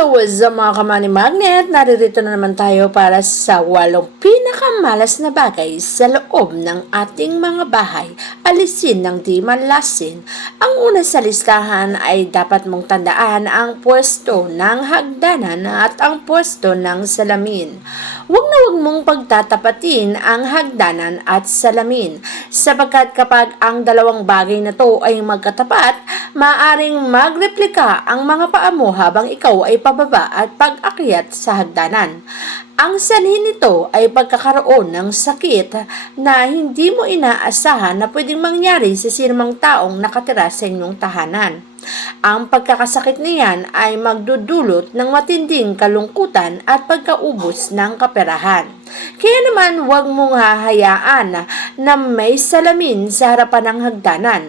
Hello, what's up mga kamani magnet? Naririto na naman tayo para sa 8 pinakamalas na bagay sa loob ng ating mga bahay. Alisin ng di manlasin. Ang una sa listahan ay dapat mong tandaan ang pwesto ng hagdanan at ang pwesto ng salamin. Huwag mong pagtatapatin ang hagdanan at salamin sapagkat kapag ang dalawang bagay na to ay magkatapat, maaring magreplika ang mga paa mo habang ikaw ay pababa at pag-akyat sa hagdanan. Ang sanhi nito ay pagkakaroon ng sakit na hindi mo inaasahan na pwedeng mangyari sa sinumang taong nakatira sa inyong tahanan. Ang pagkakasakit niyan ay magdudulot ng matinding kalungkutan at pagkaubos ng kaperahan. Kaya naman huwag mong hahayaan na may salamin sa harapan ng hagdanan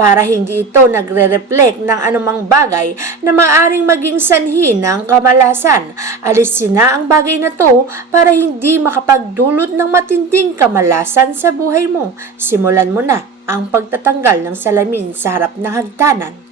para hindi ito nagre-reflect ng anumang bagay na maaring maging sanhi ng kamalasan. Alisin na ang bagay na to para hindi makapagdulot ng matinding kamalasan sa buhay mo. Simulan mo na ang pagtatanggal ng salamin sa harap ng hagdanan.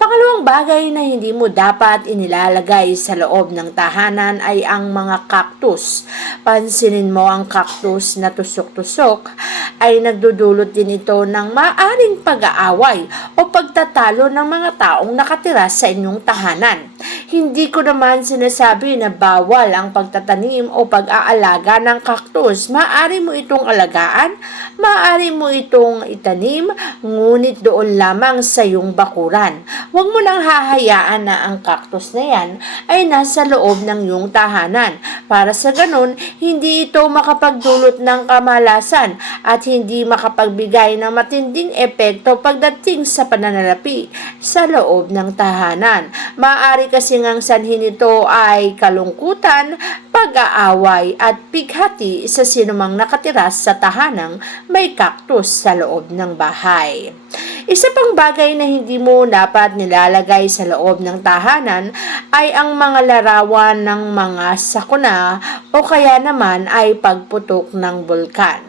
Pangalawang bagay na hindi mo dapat inilalagay sa loob ng tahanan ay ang mga cactus. Pansinin mo ang cactus na tusok-tusok ay nagdudulot din ito ng maaring pag-aaway o pagtatalo ng mga taong nakatira sa inyong tahanan. Hindi ko naman sinasabi na bawal ang pagtatanim o pag-aalaga ng cactus. Maaari mo itong alagaan, maaari mo itong itanim, ngunit doon lamang sa iyong bakuran. Huwag mo lang hahayaan na ang cactus na yan ay nasa loob ng iyong tahanan. Para sa ganun, hindi ito makapagdulot ng kamalasan at hindi makapagbigay ng matinding epekto pagdating sa pananalapi sa loob ng tahanan. Maaari kasi ang sanhi nito ay kalungkutan, pag-aaway at pighati sa sinumang nakatira sa tahanang may cactus sa loob ng bahay. Isa pang bagay na hindi mo dapat nilalagay sa loob ng tahanan ay ang mga larawan ng mga sakuna o kaya naman ay pagputok ng bulkan.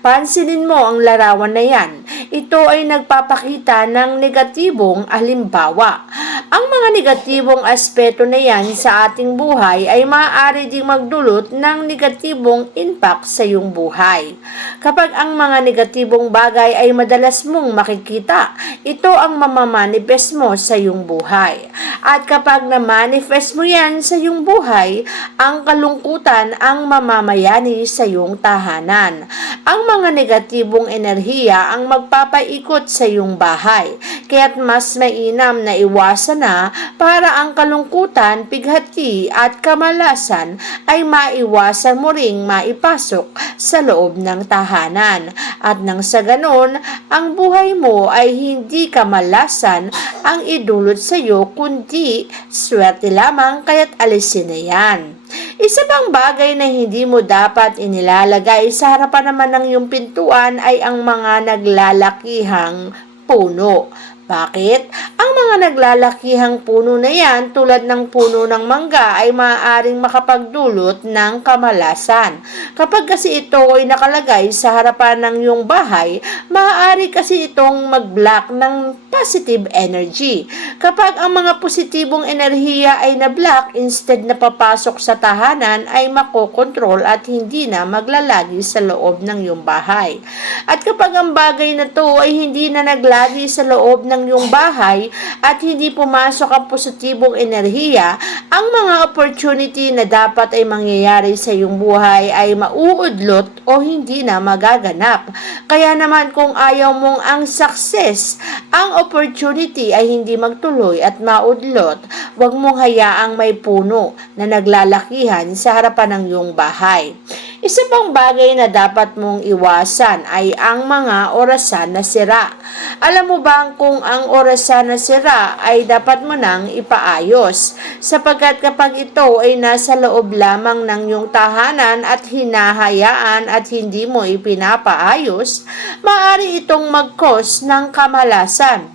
Pansinin mo ang larawan na yan. Ito ay nagpapakita ng negatibong halimbawa. Ang mga negatibong aspeto na yan sa ating buhay ay maaari ding magdulot ng negatibong impact sa iyong buhay. Kapag ang mga negatibong bagay ay madalas mong makikita, ito ang mamamanifest mo sa iyong buhay. At kapag na-manifest mo yan sa iyong buhay, ang kalungkutan ang mamamayani sa iyong tahanan. Ang mga negatibong enerhiya ang magpapaikot sa iyong bahay, kaya't mas mainam na iwasan na para ang kalungkutan, pighati at kamalasan ay maiwasan mo ring maipasok sa loob ng tahanan. At nang sa ganon, ang buhay mo ay hindi kamalasan ang idulot sa iyo kundi swerte lamang, kaya't alisin na yan. Isa pang bagay na hindi mo dapat inilalagay sa harapan naman ng iyong pintuan ay ang mga naglalakihang puno. Bakit? Ang mga naglalakihang puno na yan tulad ng puno ng mangga ay maaaring makapagdulot ng kamalasan. Kapag kasi ito ay nakalagay sa harapan ng iyong bahay, maaari kasi itong mag-block ng positive energy. Kapag ang mga positibong enerhiya ay na-block, instead na papasok sa tahanan ay makokontrol at hindi na maglalagi sa loob ng iyong bahay. At kapag ang bagay na to ay hindi na naglagi sa loob ng iyong bahay at hindi pumasok ang positibong enerhiya, ang mga opportunity na dapat ay mangyayari sa iyong buhay ay mauudlot o hindi na magaganap. Kaya naman kung ayaw mong ang success, ang opportunity ay hindi magtuloy at maudlot, huwag mong hayaang may puno na naglalakihan sa harapan ng iyong bahay. Isa pang bagay na dapat mong iwasan ay ang mga orasan na sira. Alam mo ba kung ang orasan na sira ay dapat mo nang ipaayos? Sapagkat kapag ito ay nasa loob lamang ng iyong tahanan at hinahayaan at hindi mo ipinapaayos, maaari itong mag-cause ng kamalasan.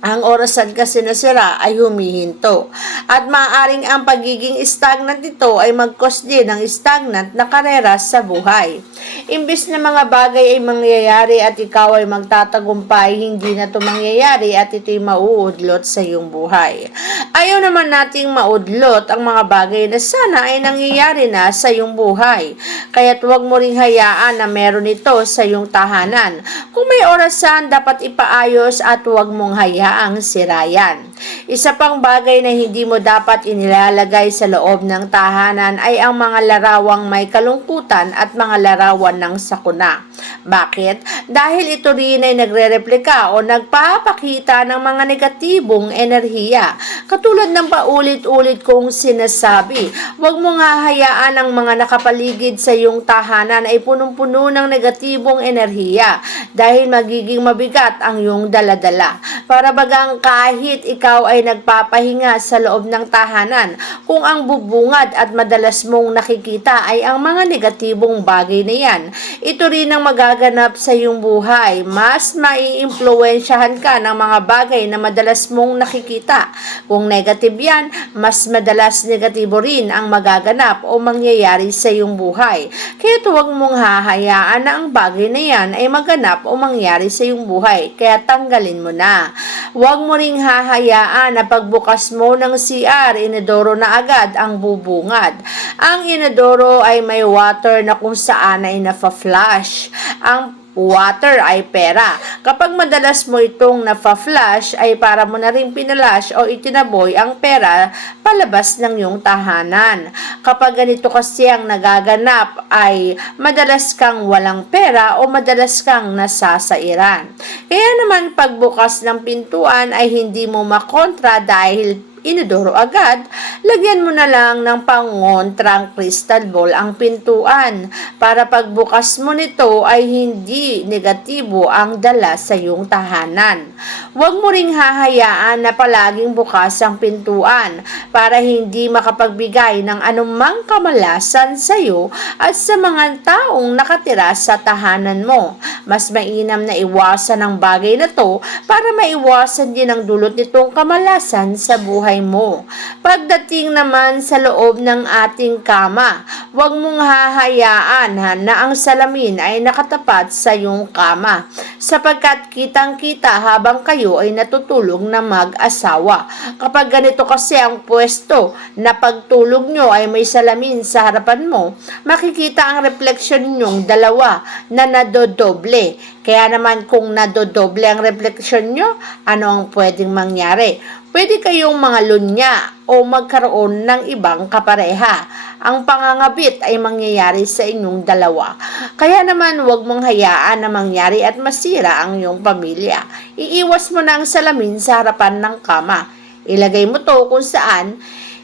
Ang orasan kasi na sira ay humihinto. At maaaring ang pagiging stagnant nito ay mag-cause din ng stagnant na karera sa buhay. Imbis na mga bagay ay mangyayari at ikaw ay magtatagumpay, hindi na ito mangyayari at ito'y mauudlot sa iyong buhay. Ayaw naman nating maudlot ang mga bagay na sana ay nangyayari na sa iyong buhay. Kaya't huwag mo ring hayaan na meron ito sa iyong tahanan. Kung may orasan, dapat ipaayos at huwag mong hayaang sirayan. Isa pang bagay na hindi mo dapat inilalagay sa loob ng tahanan ay ang mga larawang may kalungkutan at mga larawan ng sakuna. Bakit? Dahil ito rin ay nagre-replika o nagpapakita ng mga negatibong enerhiya. Katulad ng paulit-ulit kong sinasabi, huwag mo nga hayaan ang mga nakapaligid sa iyong tahanan ay punong-puno ng negatibong enerhiya dahil magiging mabigat ang iyong daladala. Para bagang kahit ikaw ay nagpapahinga sa loob ng tahanan, kung ang bubungad at madalas mong nakikita ay ang mga negatibong bagay na yan, ito rin ang magaganap sa iyong buhay. Mas maiimpluwensyahan ka ng mga bagay na madalas mong nakikita. Kung negative yan, mas madalas negatibo rin ang magaganap o mangyayari sa iyong buhay. Kaya huwag mong hahayaan na ang bagay na yan ay maganap o mangyari sa iyong buhay. Kaya tanggalin mo na. Huwag mo ring hahayaan na pagbukas mo ng CR, inodoro na agad ang bubungad. Ang inodoro ay may water na kung saan ay nafa-flush. Ang water ay pera. Kapag madalas mo itong nafa-flush, ay para mo na rin pinalash o itinaboy ang pera palabas ng iyong tahanan. Kapag ganito kasi ang nagaganap, ay madalas kang walang pera o madalas kang nasasairan. Kaya naman pagbukas ng pintuan ay hindi mo makontra dahil inodoro agad, lagyan mo na lang ng pangontrang crystal ball ang pintuan para pagbukas mo nito ay hindi negatibo ang dala sa iyong tahanan. Huwag mo ring hahayaan na palaging bukas ang pintuan para hindi makapagbigay ng anumang kamalasan sa iyo at sa mga taong nakatira sa tahanan mo. Mas mainam na iwasan ang bagay na to para maiwasan din ang dulot nitong kamalasan sa buhay mo. Pagdating naman sa loob ng ating kama, huwag mong hahayaan na ang salamin ay nakatapat sa iyong kama sapagkat kitang-kita habang kayo ay natutulog na mag-asawa. Kapag ganito kasi ang pwesto na pagtulog nyo ay may salamin sa harapan mo, makikita ang refleksyon ninyong dalawa na nadodoble. Kaya naman kung nadodoble ang refleksyon nyo, ano ang pwedeng mangyari? Pwede kayong mga lunya o magkaroon ng ibang kapareha. Ang pangangabit ay mangyayari sa inyong dalawa. Kaya naman huwag mong hayaan na mangyari at masira ang iyong pamilya. Iiwas mo na ang salamin sa harapan ng kama. Ilagay mo to kung saan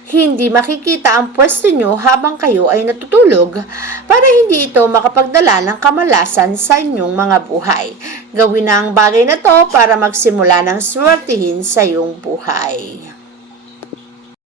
hindi makikita ang pwesto nyo habang kayo ay natutulog para hindi ito makapagdala ng kamalasan sa inyong mga buhay. Gawin na ang bagay na to para magsimula ng swertihin sa iyong buhay.